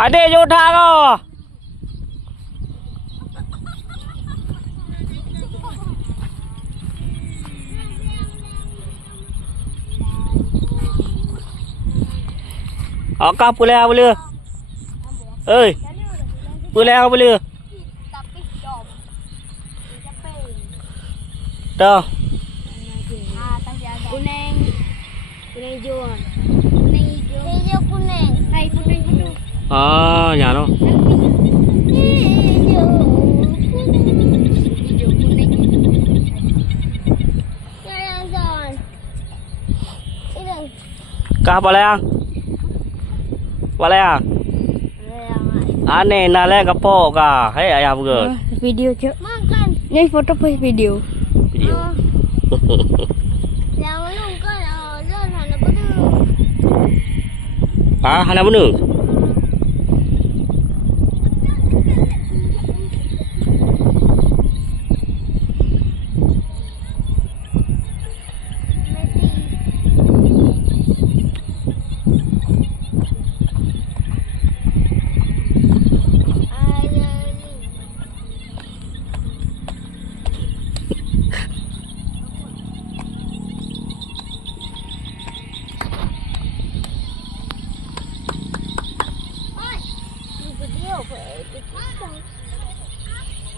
Adik jodoh kau. Kau pulih boleh. Ơi. Pulih boleh. Dah. Kuning hijau. Kuning hijau kuning. Hai kuning hijau. Nhà nó. Hijau kuning. Jangan son. Ini. Kah boleh ah? Boleh ah? Aneh nale kapok kah? Hei ayah bukan. Video cok. Makan. Ini foto pas video. Video. Yang lu kan ada hana betul. Hana bener.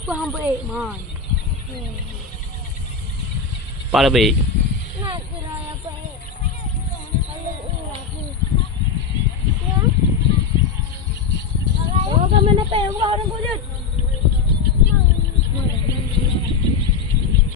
Buang baik man. Pada baik.